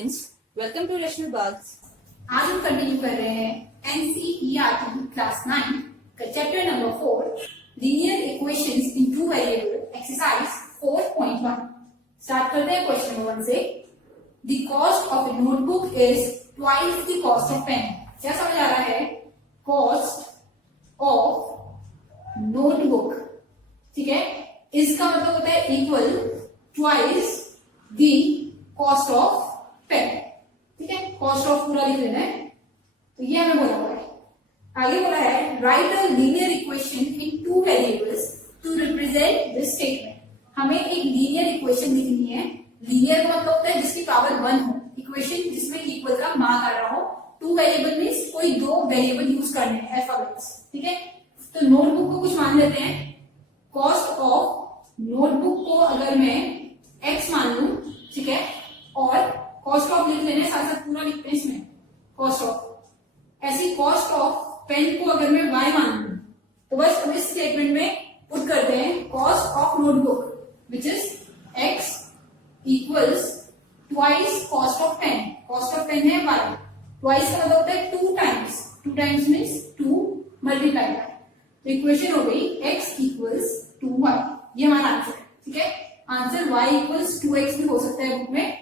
Students, welcome to rational bugs. आज हम continue कर रहे हैं एनसीईआरटी क्लास 9 का chapter number 4 linear equations in two variable exercise 4.1। Start करते हैं क्वेश्चन नंबर 1 से। The cost of a notebook is twice the cost of pen. क्या समझ आ रहा है? कॉस्ट ऑफ नोटबुक, ठीक है, इसका मतलब होता है equal twice the cost of pen, ठीक है। कॉस्ट ऑफ पूरा लिख लेना है, तो ये हमें बोला हुआ है। आगे बोला है write a linear equation in two variables to represent this statement. हमें एक लीनियर इक्वेशन लिखनी है। लीनियर का मतलब होता है जिसकी पावर 1 हो, इक्वेशन जिसमें इक्वल का मान आ रहा हो। टू वेरिएबल मीन्स कोई दो वेरिएबल यूज करने हैं, अल्फाबेट्स, ठीक है। तो नोटबुक को कुछ मान लेते हैं। कॉस्ट ऑफ नोटबुक को अगर मैं x मान लू, ठीक है, और कॉस्ट ऑफ लिख लेने, साथ साथ पूरा लिखते हैं इसमें कॉस्ट ऑफ। ऐसी कॉस्ट ऑफ पेन को अगर मैं y मान लू, तो बस अब इस स्टेटमेंट में पुट करते हैं cost of notebook which is x equals twice cost of pen. Cost of pen है y, ट्वाइस का मतलब होता है two times. Two times means 2 multiply by. तो इक्वेशन हो गई x इक्वल्स 2y। ये हमारा आंसर है, ठीक है। आंसर y इक्वल्स 2x भी हो सकता है बुक में,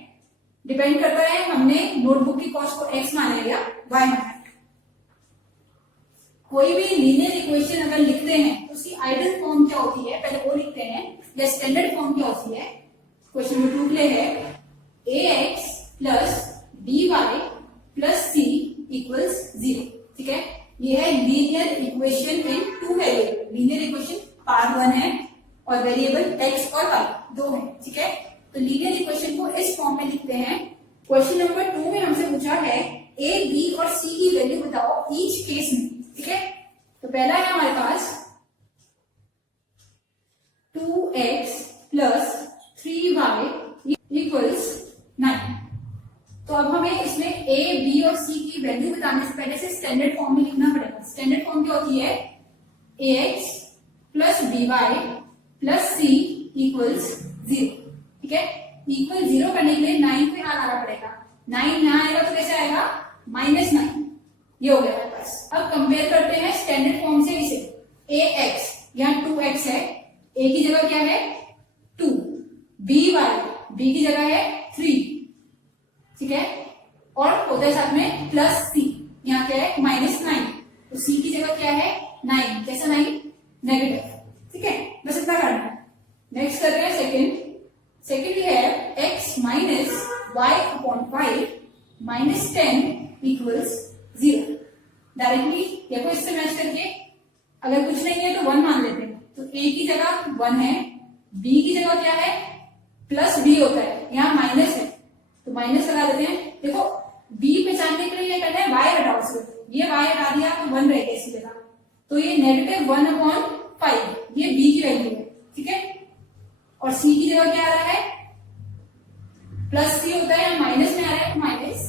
डिपेंड करता है हमने नोटबुक की कॉस्ट को x माना है या y माना है। कोई भी लीनियर इक्वेशन अगर लिखते हैं तो उसकी आइडियल फॉर्म क्या होती है, पहले वो लिखते हैं, या स्टैंडर्ड फॉर्म क्या होती है। क्वेश्चन नंबर 2 के लिए है ax plus by plus c equals 0, ठीक है। ये है linear equation in two variable. Linear equation part 1 है और वेरिएबल x और y दो है, ठीक है। तो लीनियर इक्वेशन को इस फॉर्म में लिखते हैं। क्वेश्चन नंबर 2 में हमसे पूछा है a, b और c की वैल्यू बताओ ईच केस में, ठीक है। तो पहला है हमारे पास 2x प्लस 3y इक्वल्स 9। तो अब हमें इसमें a, b और c की वैल्यू बताने से पहले से स्टैंडर्ड फॉर्म में लिखना पड़ेगा। स्टैंडर्ड फॉर्म क्या होती है? ax plus by plus c equals 0, ठीक है। इक्वल 0 करने के लिए 9 पे आना पड़ेगा। 9 यहाँ आएगा तो कैसे आएगा? -9। ये हो गया हमारे पास। अब कंपेयर करते हैं स्टैंडर्ड फॉर्म से इसे। ax यहाँ 2x है, a की जगह क्या है 2, by b की जगह है 3, ठीक है, और होता है साथ में प्लस c, यहाँ क्या है -9, तो c की जगह क्या है 9। कैसा 9? नेगेटिव, ठीक है। बस इतना करना है। नेक्स्ट करते हैं सेकंड। सेकंड है x minus y upon 5 minus 10 equals 0। Directly देखो इससे मैच करके, अगर कुछ नहीं है तो 1 मान लेते हैं। तो a की जगह 1 है, b की जगह क्या है प्लस b होता है, यहाँ माइनस है तो माइनस लगा देते हैं। देखो b पहचानने के लिए ये करना है y हटाओ से, ये y हटा दिया तो 1 रहेगा इसकी जगह। तो ये -1 अपॉन 5 ये b की वैल्यू है, ठीक है। और c की जगह क्या आ रहा है? प्लस c होता है, माइनस में आ रहा है -10,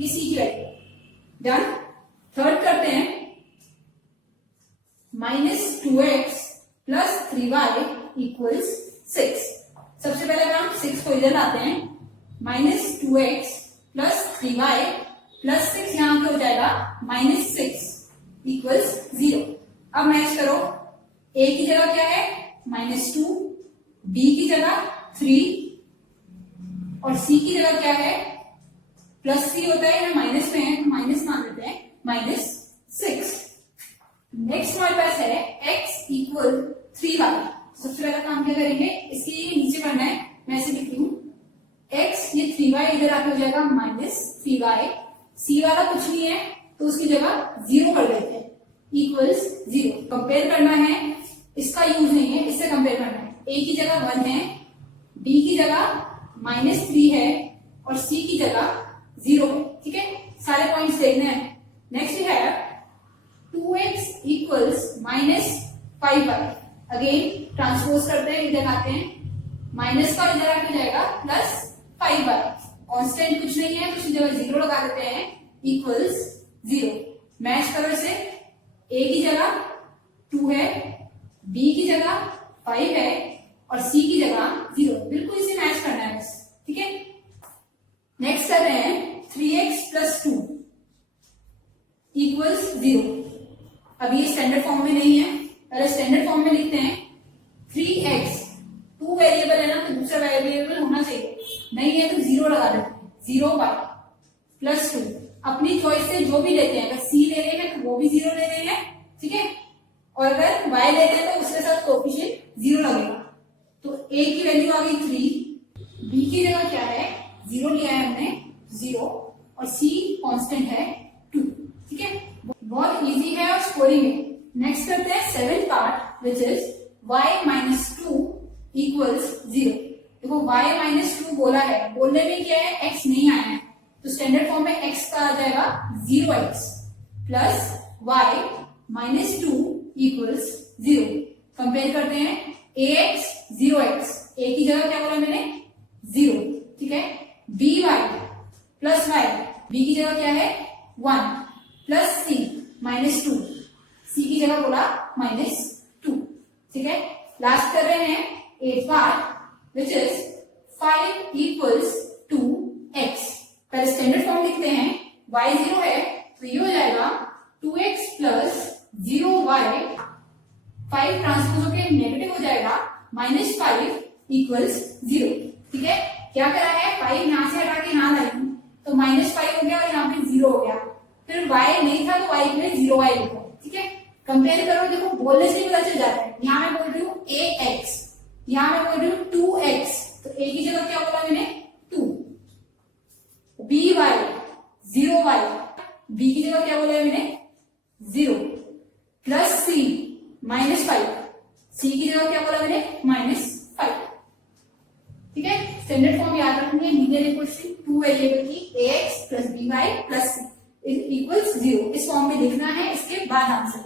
ये c की वैल्यू। डन। थर्ड करते हैं -2x प्लस 3y इक्वल्स 6। सबसे पहले अगर हम 6 को इधर लाते हैं, -2x प्लस 3y प्लस 6 यहां पे हो जाएगा -6 इक्वल्स 0। अब मैच करो, a की जगह क्या है -2, b की जगह 3 और c की जगह क्या है प्लस c होता है, यहाँ माइनस में है तो माइनस मान लेते हैं -6। नेक्स्ट हमारे पास है x इक्वल 3y। सबसे पहला काम क्या करेंगे, इसके नीचे करना है, मैं ऐसे लिख रही हूँ x, ये 3y इधर आके हो जाएगा -3y। c वाला कुछ नहीं है तो उसकी जगह 0 कर देते हैं इक्वल्स 0। कंपेयर करना है, इसका यूज नहीं है, इससे कंपेयर करना है। a की जगह 1 है, b की जगह -3 है और c की जगह 0 है, ठीक है। सारे पॉइंट्स देखने हैं। नेक्स्ट है 2x equals -5y। Again transpose करते हैं, इधर आते हैं, माइनस का इधर आके जाएगा +5y। कांस्टेंट कुछ नहीं है तो उसकी जगह 0 लगा देते हैं इक्वल्स 0। मैच करो इसे, a की जगह 2 है, b की जगह 5 है और c की जगह 0। बिल्कुल इसे मैच करना है बस, ठीक है। Next 0y plus 2। अपनी चॉइस से जो भी लेते हैं, अगर c ले रहे हैं तो वो भी 0 ले रहे हैं, ठीक है, और अगर y लेते हैं तो उसके साथ कोएफिशिएंट 0 लगेगा। तो a की वैल्यू आ गई 3, b की जगह क्या है 0 लिया है हमने 0, और c कांस्टेंट है 2, ठीक है। बहुत इजी है और स्कोरिंग है। नेक्स्ट करते हैं 7th part which is y minus 2 equals 0। देखो y माइनस 2 बोला है, बोलने में क्या है x नहीं आया है, तो स्टैंडर्ड फॉर्म में x का आ जाएगा 0x plus y minus 2 equals 0। Compare करते हैं ax 0x, a की जगह क्या बोला मैंने 0, ठीक है। by प्लस y, b की जगह क्या है 1 प्लस c माइनस 2, c की जगह बोला माइनस 2, ठीक है। लास्ट कर रहे हैं 8th part which is 5 equals to x। पहले स्टैंडर्ड फॉर्म लिखते हैं, y 0 है तो ये हो जाएगा 2x प्लस 0y, 5 ट्रांसपोज होकर नेगेटिव हो जाएगा -5 इक्वल्स 0, ठीक है। क्या करा है 5 यहां से हटा के यहां लाई तो -5 हो गया और यहाँ पे 0 हो गया, फिर y नहीं था तो y में 0y लिखो, ठीक है। कंपेयर करो, देखो बोलने से ही पता चल जाता है। यहाँ मैं बोल रही हूँ ax, यहाँ मैं बोल रही हूँ 2x, तो a की जगह क्या बोला मैंने 2, by 0y, b की जगह क्या बोला है मैंने 0 प्लस c -5, c की जगह क्या बोला मैंने -5, ठीक है। स्टैंडर्ड फॉर्म याद रखेंगे, लीनियर इक्वेशन 2 वेरिएबल की ax plus by plus c equals 0, इस फॉर्म में लिखना है, इसके बाद आंसर